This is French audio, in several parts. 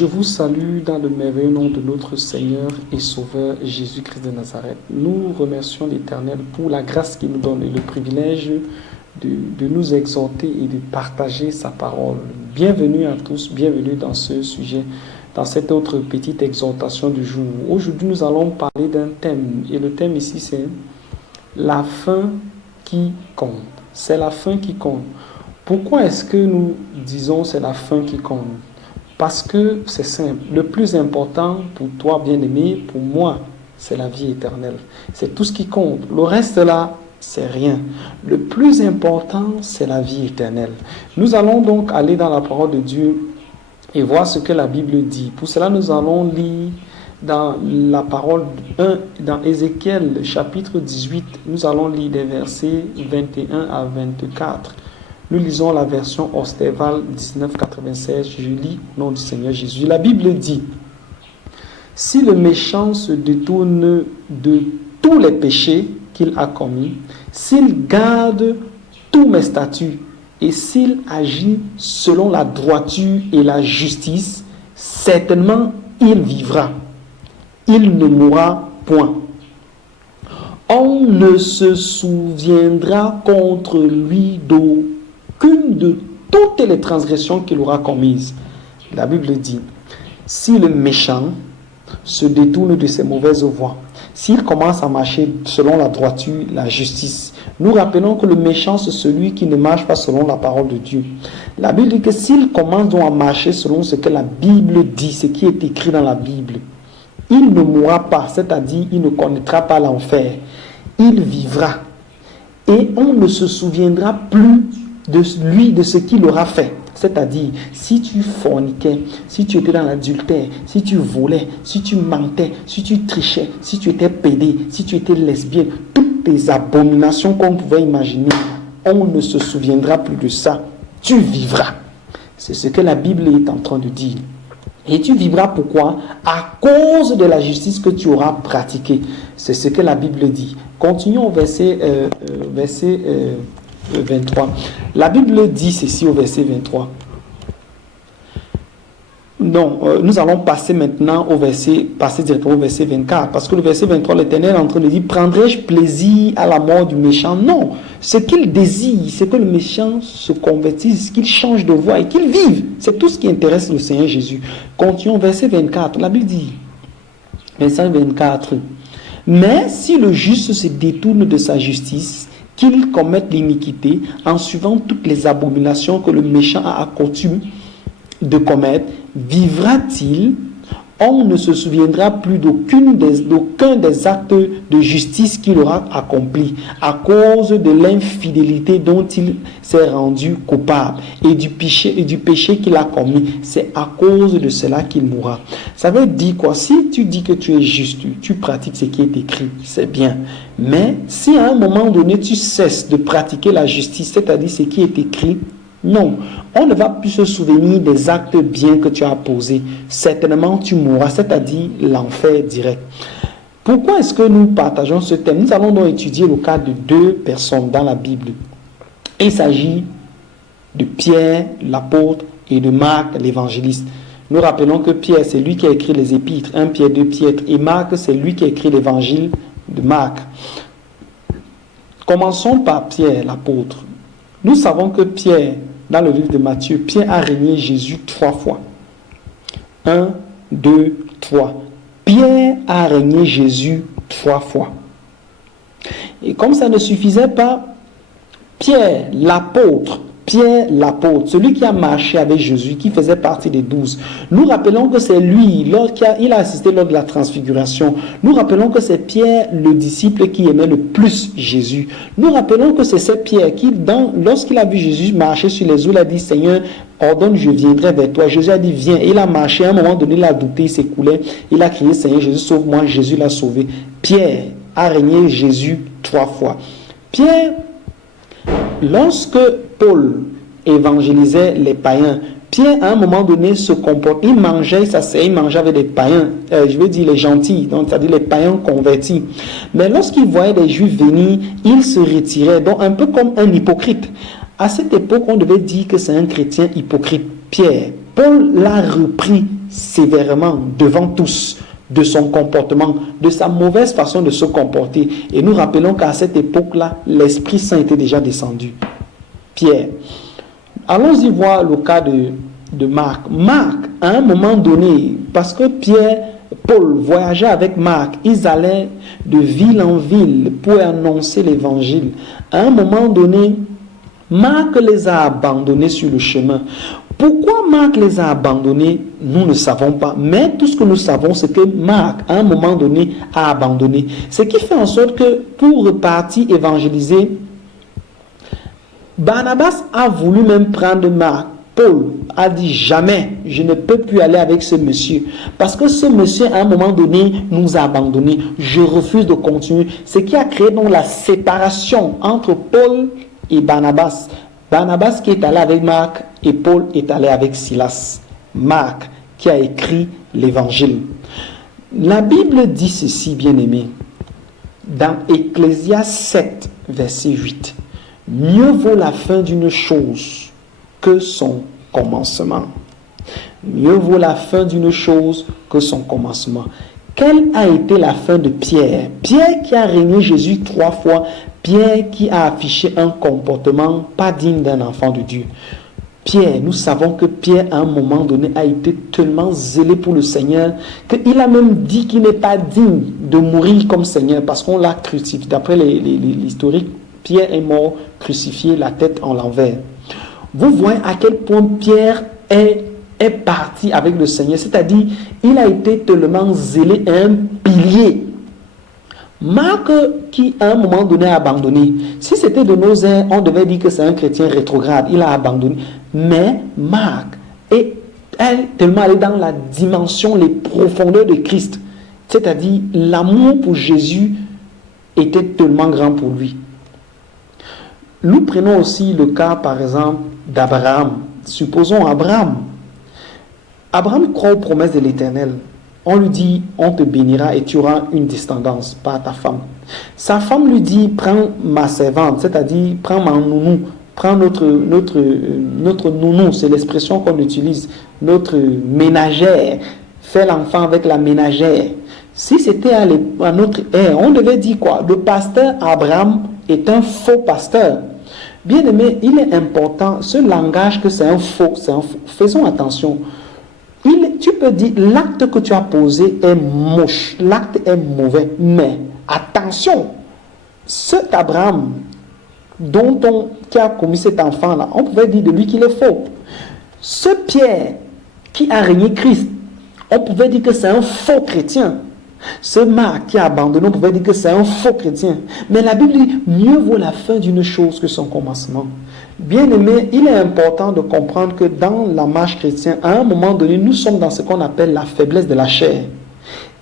Je vous salue dans le merveilleux nom de notre Seigneur et Sauveur Jésus-Christ de Nazareth. Nous remercions l'Éternel pour la grâce qu'il nous donne et le privilège de nous exhorter et de partager sa parole. Bienvenue à tous, bienvenue dans ce sujet, dans cette autre petite exhortation du jour. Aujourd'hui, nous allons parler d'un thème et le thème ici, c'est la fin qui compte. C'est la fin qui compte. Pourquoi est-ce que nous disons c'est la fin qui compte? Parce que c'est simple. Le plus important pour toi, bien-aimé, pour moi, c'est la vie éternelle. C'est tout ce qui compte. Le reste là, c'est rien. Le plus important, c'est la vie éternelle. Nous allons donc aller dans la parole de Dieu et voir ce que la Bible dit. Pour cela, nous allons lire dans la parole 1, dans Ézéchiel chapitre 18, nous allons lire des versets 21 à 24. Nous lisons la version Osterval 1996. Je lis au nom du Seigneur Jésus. La Bible dit: si le méchant se détourne de tous les péchés qu'il a commis, s'il garde tous mes statuts et s'il agit selon la droiture et la justice, certainement il vivra. Il ne mourra point. On ne se souviendra contre lui d'aucune de toutes les transgressions qu'il aura commises. La Bible dit: si le méchant se détourne de ses mauvaises voies, s'il commence à marcher selon la droiture, la justice, nous rappelons que le méchant, c'est celui qui ne marche pas selon la parole de Dieu. La Bible dit que s'il commence donc à marcher selon ce que la Bible dit, ce qui est écrit dans la Bible, il ne mourra pas, c'est-à-dire il ne connaîtra pas l'enfer. Il vivra. Et on ne se souviendra plus de lui, de ce qu'il aura fait. C'est-à-dire, si tu forniquais, si tu étais dans l'adultère, si tu volais, si tu mentais, si tu trichais, si tu étais pédé, si tu étais lesbienne, toutes les abominations qu'on pouvait imaginer, on ne se souviendra plus de ça. Tu vivras. C'est ce que la Bible est en train de dire. Et tu vivras pourquoi? À cause de la justice que tu auras pratiquée. C'est ce que la Bible dit. Continuons au verset 23. La Bible dit ceci au verset 23. Non, nous allons passer maintenant passer directement au verset 24. Parce que le verset 23, l'Éternel est en train de dire: prendrai-je plaisir à la mort du méchant? Non. Ce qu'il désire, c'est que le méchant se convertisse, qu'il change de voie et qu'il vive. C'est tout ce qui intéresse le Seigneur Jésus. Continuons, verset 24. La Bible dit, verset 24. Mais si le juste se détourne de sa justice, qu'il commette l'iniquité en suivant toutes les abominations que le méchant a coutume de commettre, vivra-t-il? On ne se souviendra plus d'aucun des actes de justice qu'il aura accompli à cause de l'infidélité dont il s'est rendu coupable et du péché qu'il a commis. C'est à cause de cela qu'il mourra. Ça veut dire quoi? Si tu dis que tu es juste, tu pratiques ce qui est écrit, c'est bien. Mais si à un moment donné tu cesses de pratiquer la justice, c'est-à-dire ce qui est écrit, non, on ne va plus se souvenir des actes bien que tu as posés. Certainement, tu mourras, c'est-à-dire l'enfer direct. Pourquoi est-ce que nous partageons ce thème? Nous allons donc étudier le cas de deux personnes dans la Bible. Il s'agit de Pierre, l'apôtre, et de Marc, l'évangéliste. Nous rappelons que Pierre, c'est lui qui a écrit les épîtres, 1 Pierre, 2 Pierre, et Marc, c'est lui qui a écrit l'évangile de Marc. Commençons par Pierre, l'apôtre. Nous savons que Pierre, dans le livre de Matthieu, Pierre a régné Jésus 3 fois. 1, 2, 3. Pierre a régné Jésus 3 fois. Et comme ça ne suffisait pas, Pierre, l'apôtre, celui qui a marché avec Jésus, qui faisait partie des 12. Nous rappelons que c'est lui, il a assisté lors de la transfiguration. Nous rappelons que c'est Pierre, le disciple qui aimait le plus Jésus. Nous rappelons que c'est ce Pierre qui, lorsqu'il a vu Jésus marcher sur les eaux, il a dit: Seigneur, ordonne, je viendrai vers toi. Jésus a dit: viens. Et il a marché, à un moment donné, il a douté, il s'écoulait. Il a crié: Seigneur Jésus, sauve-moi. Jésus l'a sauvé. Pierre a régné Jésus 3 fois. Pierre, lorsque Paul évangélisait les païens, Pierre, à un moment donné, se comporte. Il mangeait, il mangeait avec des païens, les gentils, donc c'est-à-dire les païens convertis. Mais lorsqu'il voyait des juifs venir, il se retirait, donc un peu comme un hypocrite. À cette époque, on devait dire que c'est un chrétien hypocrite. Pierre, Paul l'a repris sévèrement devant tous de son comportement, de sa mauvaise façon de se comporter. Et nous rappelons qu'à cette époque-là, l'Esprit Saint était déjà descendu. Pierre. Allons-y voir le cas de Marc. Marc, à un moment donné, parce que Paul voyageait avec Marc, ils allaient de ville en ville pour annoncer l'évangile. À un moment donné, Marc les a abandonnés sur le chemin. Pourquoi Marc les a abandonnés, nous ne savons pas. Mais tout ce que nous savons, c'est que Marc, à un moment donné, a abandonné. Ce qui fait en sorte que pour repartir évangéliser, Barnabas a voulu même prendre Marc. Paul a dit jamais, je ne peux plus aller avec ce monsieur. Parce que ce monsieur, à un moment donné, nous a abandonnés. Je refuse de continuer. Ce qui a créé donc la séparation entre Paul et Barnabas. Barnabas qui est allé avec Marc et Paul est allé avec Silas. Marc qui a écrit l'évangile. La Bible dit ceci, bien-aimé, dans Ecclésias 7, verset 8. Mieux vaut la fin d'une chose que son commencement. Mieux vaut la fin d'une chose que son commencement. Quelle a été la fin de Pierre? Pierre qui a régné Jésus 3 fois, Pierre qui a affiché un comportement pas digne d'un enfant de Dieu. Pierre, nous savons que Pierre, à un moment donné, a été tellement zélé pour le Seigneur qu'il a même dit qu'il n'est pas digne de mourir comme Seigneur parce qu'on l'a crucifié. D'après l'historique, Pierre est mort crucifié, la tête en l'envers. Vous voyez à quel point Pierre est parti avec le Seigneur, c'est-à-dire il a été tellement zélé, un pilier. Marc, qui à un moment donné a abandonné, si c'était de nos airs, on devait dire que c'est un chrétien rétrograde, il a abandonné. Mais Marc est tellement allé dans la dimension, les profondeurs de Christ, c'est-à-dire l'amour pour Jésus était tellement grand pour lui. Nous prenons aussi le cas, par exemple, d'Abraham. Supposons Abraham. Abraham croit aux promesses de l'Éternel. On lui dit, on te bénira et tu auras une descendance par ta femme. Sa femme lui dit, prends ma servante, c'est-à-dire, prends ma nounou, prends notre nounou, c'est l'expression qu'on utilise, notre ménagère, fais l'enfant avec la ménagère. Si c'était à notre ère, on devait dire quoi? Le pasteur Abraham est un faux pasteur. Bien aimé, il est important, ce langage que c'est un faux, faisons attention. Tu peux dire, l'acte que tu as posé est moche, l'acte est mauvais, mais attention, cet Abraham qui a commis cet enfant-là, on pouvait dire de lui qu'il est faux. Ce Pierre qui a régné Christ, on pouvait dire que c'est un faux chrétien. Ce Marc qui a abandonné, on pouvait dire que c'est un faux chrétien. Mais la Bible dit, mieux vaut la fin d'une chose que son commencement. Bien aimé, il est important de comprendre que dans la marche chrétienne, à un moment donné, nous sommes dans ce qu'on appelle la faiblesse de la chair.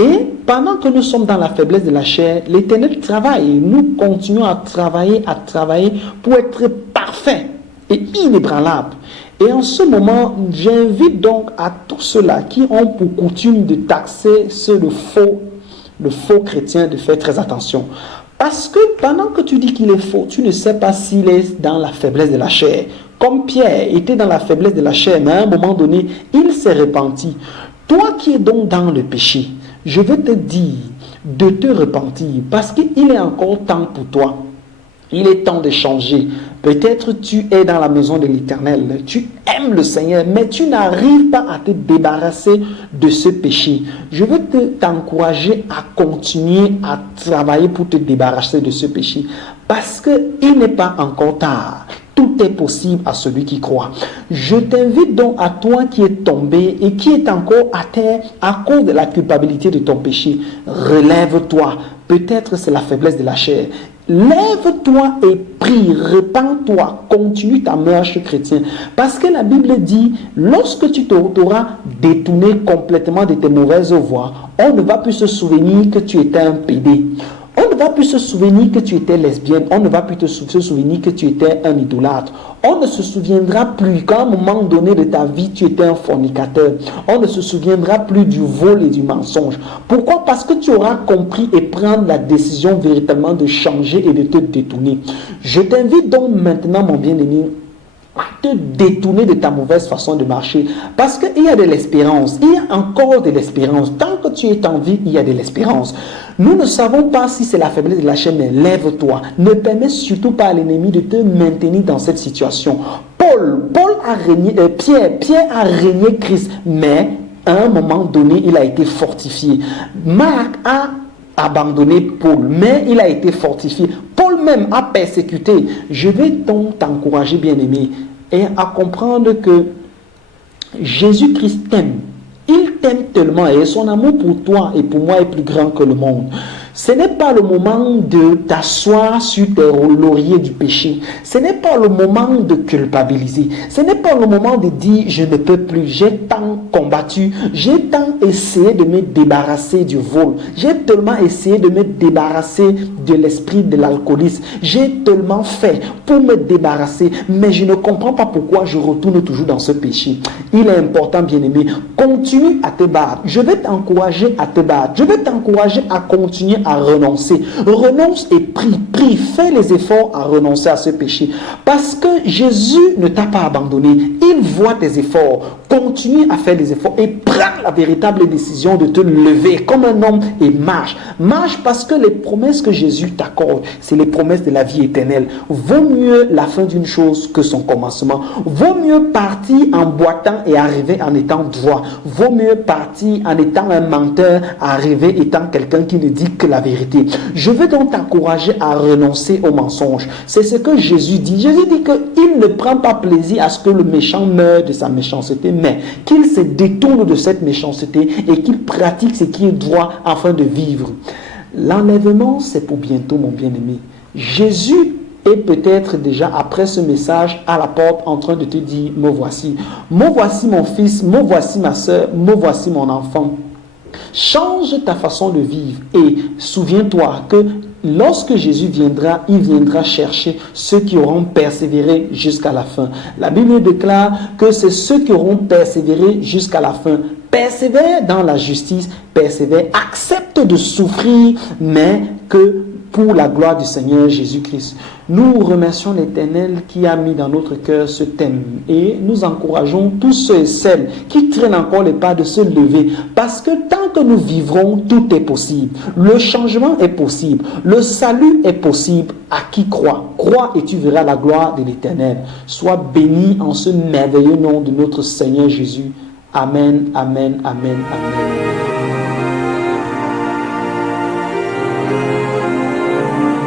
Et pendant que nous sommes dans la faiblesse de la chair, l'Éternel travaille. Nous continuons à travailler pour être parfaits et inébranlables. Et en ce moment, j'invite donc à tous ceux-là qui ont pour coutume de taxer le faux chrétien de faire très attention. Parce que pendant que tu dis qu'il est faux, tu ne sais pas s'il est dans la faiblesse de la chair. Comme Pierre était dans la faiblesse de la chair, mais à un moment donné, il s'est repenti. Toi qui es donc dans le péché, je veux te dire de te repentir parce qu'il est encore temps pour toi. Il est temps de changer. Peut-être tu es dans la maison de l'Éternel, tu aimes le Seigneur, mais tu n'arrives pas à te débarrasser de ce péché. Je veux t'encourager à continuer à travailler pour te débarrasser de ce péché. Parce qu'il n'est pas encore tard. Tout est possible à celui qui croit. Je t'invite donc à toi qui es tombé et qui est encore à terre à cause de la culpabilité de ton péché. Relève-toi. Peut-être c'est la faiblesse de la chair. Lève-toi et prie, repens-toi, continue ta marche chrétienne. Parce que la Bible dit, lorsque tu t'auras détourné complètement de tes mauvaises voies, on ne va plus se souvenir que tu étais un pédé. On ne va plus se souvenir que tu étais lesbienne. On ne va plus se souvenir que tu étais un idolâtre. On ne se souviendra plus qu'à un moment donné de ta vie, tu étais un fornicateur. On ne se souviendra plus du vol et du mensonge. Pourquoi? Parce que tu auras compris et prendre la décision véritablement de changer et de te détourner. Je t'invite donc maintenant, mon bien-aimé, à te détourner de ta mauvaise façon de marcher. Parce qu'il y a de l'espérance. Il y a encore de l'espérance. Tant que tu es en vie, il y a de l'espérance. Nous ne savons pas si c'est la faiblesse de la chair, mais lève-toi. Ne permets surtout pas à l'ennemi de te maintenir dans cette situation. Paul a régné, Pierre a régné Christ, mais à un moment donné, il a été fortifié. Marc a abandonné Paul, mais il a été fortifié. Paul même a persécuté. Je vais donc t'encourager, bien-aimé, et à comprendre que Jésus-Christ t'aime. Il t'aime tellement et son amour pour toi et pour moi est plus grand que le monde. Ce n'est pas le moment de t'asseoir sur tes lauriers du péché. Ce n'est pas le moment de culpabiliser. Ce n'est pas le moment de dire je ne peux plus. J'ai tant combattu. J'ai tant essayé de me débarrasser du vol. J'ai tellement essayé de me débarrasser de l'esprit de l'alcoolisme. J'ai tellement fait pour me débarrasser. Mais je ne comprends pas pourquoi je retourne toujours dans ce péché. Il est important, bien-aimé. Continue à te battre. Je vais t'encourager à te battre. Je vais t'encourager à continuer à renoncer. Renonce et prie, fais les efforts à renoncer à ce péché. Parce que Jésus ne t'a pas abandonné. Il voit tes efforts. Continue à faire des efforts et prends la véritable décision de te lever comme un homme et marche. Marche parce que les promesses que Jésus t'accorde, c'est les promesses de la vie éternelle. Vaut mieux la fin d'une chose que son commencement. Vaut mieux partir en boitant et arriver en étant droit. Vaut mieux partir en étant un menteur, arriver étant quelqu'un qui ne dit que la vérité. Je veux donc t'encourager à renoncer au mensonge. C'est ce que Jésus dit. Jésus dit qu'il ne prend pas plaisir à ce que le méchant meure de sa méchanceté, mais qu'il se détourne de cette méchanceté et qu'il pratique ce qui est droit afin de vivre. L'enlèvement, c'est pour bientôt, mon bien-aimé. Jésus est peut-être déjà après ce message à la porte en train de te dire, me voici mon fils, me voici ma soeur, me voici mon enfant. Change ta façon de vivre et souviens-toi que lorsque Jésus viendra, il viendra chercher ceux qui auront persévéré jusqu'à la fin. La Bible déclare que c'est ceux qui auront persévéré jusqu'à la fin. Persévère dans la justice, persévère, accepte de souffrir, mais que pour la gloire du Seigneur Jésus-Christ. Nous remercions l'Éternel qui a mis dans notre cœur ce thème et nous encourageons tous ceux et celles qui traînent encore les pas de se lever parce que tant que nous vivrons, tout est possible. Le changement est possible. Le salut est possible à qui croit. Crois et tu verras la gloire de l'Éternel. Sois béni en ce merveilleux nom de notre Seigneur Jésus. Amen, amen, amen, amen.